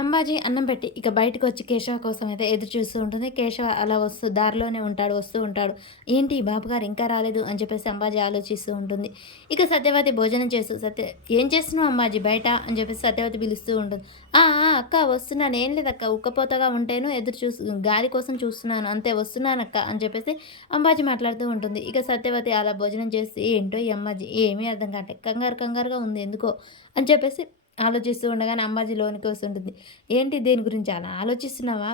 అంబాజీ అన్నం పెట్టి ఇక బయటకొచ్చి కేశవ కోసం అయితే ఎదురు చూస్తూ ఉంటుంది. కేశవ అలా దారిలోనే ఉంటాడు, వస్తూ ఉంటాడు. ఏంటి బాబుగారు ఇంకా రాలేదు అని చెప్పేసి అంబాజీ ఆలోచిస్తూ ఉంటుంది. ఇక సత్యవతి భోజనం చేస్తూ ఏం చేస్తున్నావు అంబాజీ బయట అని చెప్పేసి సత్యవతి పిలుస్తూ ఉంటుంది. అక్క వస్తున్నాను. ఏం లేదక్క, ఉక్కపోతగా ఉంటేను ఎదురు గాలి కోసం చూస్తున్నాను అంతే, వస్తున్నానక్క అని చెప్పేసి అంబాజీ మాట్లాడుతూ ఉంటుంది. ఇక సత్యవతి అలా భోజనం చేసి ఏంటో ఈ అమ్మాజీ ఏమీ అర్థం కావట్లే, కంగారుగా ఉంది ఎందుకో అని చెప్పేసి ఆలోచిస్తూ ఉండగానే అమ్మాజీ లోనికి వస్తుంటుంది. ఏంటి దేని గురించి అలా ఆలోచిస్తున్నావా?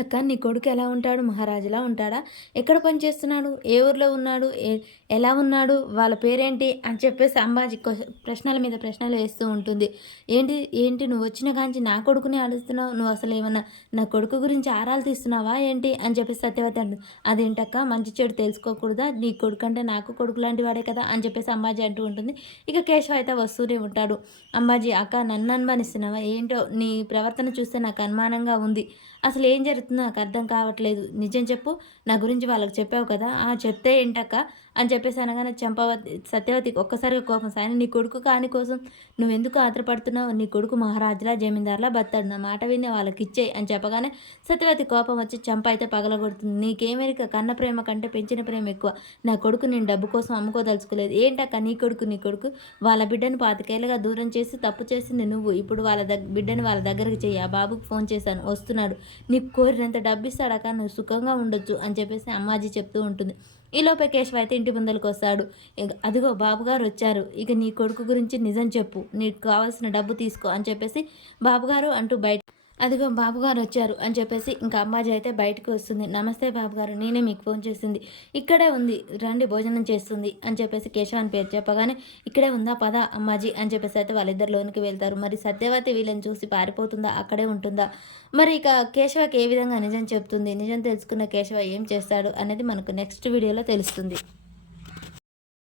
అక్క నీ కొడుకు ఎలా ఉంటాడు? మహారాజులా ఉంటాడా? ఎక్కడ పని చేస్తున్నాడు? ఏ ఊర్లో ఉన్నాడు? ఎలా ఉన్నాడు? వాళ్ళ పేరేంటి అని చెప్పేసి అంబాజీ ప్రశ్నల మీద ప్రశ్నలు వేస్తూ ఉంటుంది. ఏంటి ఏంటి నువ్వు వచ్చిన కాంచి నా కొడుకుని అడుగుతున్నావు? నువ్వు అసలు ఏమన్నా నా కొడుకు గురించి ఆరాలు తీస్తున్నావా ఏంటి అని చెప్పేసి సత్యవతి అంటుంది. అదేంటక్క, మంచి చెడు తెలుసుకోకూడదా? నీ కొడుకు అంటే నాకు కొడుకు లాంటి వాడే కదా అని చెప్పేసి అంబాజీ అంటూ ఉంటుంది. ఇక కేశవ అయితే వస్తూనే ఉంటాడు. అంబాజీ అక్క నన్ను అనుమానిస్తున్నావా? ఏంటో నీ ప్రవర్తన చూస్తే నాకు అనుమానంగా ఉంది. అసలు ఏం జరుగుతుందో నాకు అర్థం కావట్లేదు. నిజం చెప్పు, నా గురించి వాళ్ళకి చెప్పావు కదా? చెప్తే ఏంటక్క అని చెప్పేసి అనగానే సత్యవతికి ఒక్కసారిగా కోపం సాయి, నీ కొడుకు కాని కోసం నువ్వెందుకు ఆత్రపడుతున్నావు? నీ కొడుకు మహారాజులా జమీందార్లా బతాడు, నా మాట విని వాళ్ళకి ఇచ్చేయి అని చెప్పగానే సత్యవతి కోపం వచ్చి చంప అయితే పగలగొడుతుంది. నీకేమెరిక, కన్న ప్రేమ కంటే పెంచిన ప్రేమ ఎక్కువ. నా కొడుకు నేను డబ్బు కోసం అమ్ముకోదలుచుకోలేదు. ఏంటక్క నీ కొడుకు వాళ్ళ బిడ్డను 25 ఏళ్ళుగా దూరం చేసి తప్పు చేసింది నువ్వు. ఇప్పుడు బిడ్డని వాళ్ళ దగ్గరికి చెయ్యి. ఆ బాబుకు ఫోన్ చేశాను, వస్తున్నాడు. నీకు కోరినంత డబ్బిస్తాడక, నువ్వు సుఖంగా ఉండొచ్చు అని చెప్పేసి అమ్మాజీ చెప్తూ ఉంటుంది. ఈలోపే కేశవ అయితే ఇంటి ముందరికి వస్తాడు. అదిగో బాబుగారు వచ్చారు, ఇక నీ కొడుకు గురించి నిజం చెప్పు, నీకు కావాల్సిన డబ్బు తీసుకో అని చెప్పేసి బాబుగారు అంటూ బయట అదిగో బాబుగారు వచ్చారు అని చెప్పేసి ఇంకా అమ్మాజీ అయితే బయటకు వస్తుంది. నమస్తే బాబుగారు, నేనే మీకు ఫోన్ చేసింది, ఇక్కడే ఉంది రండి భోజనం చేస్తుంది అని చెప్పేసి కేశవ అని పేరు చెప్పగానే ఇక్కడే ఉందా పద అమ్మాజీ అని చెప్పేసి అయితే వాళ్ళిద్దరు లోనికి వెళ్తారు. మరి సత్యవతి వీళ్ళని చూసి పారిపోతుందా, అక్కడే ఉంటుందా? మరి ఇక కేశవకి ఏ విధంగా నిజం చెప్తుంది, నిజం తెలుసుకున్న కేశవ ఏం చేస్తాడు అనేది మనకు నెక్స్ట్ వీడియోలో తెలుస్తుంది.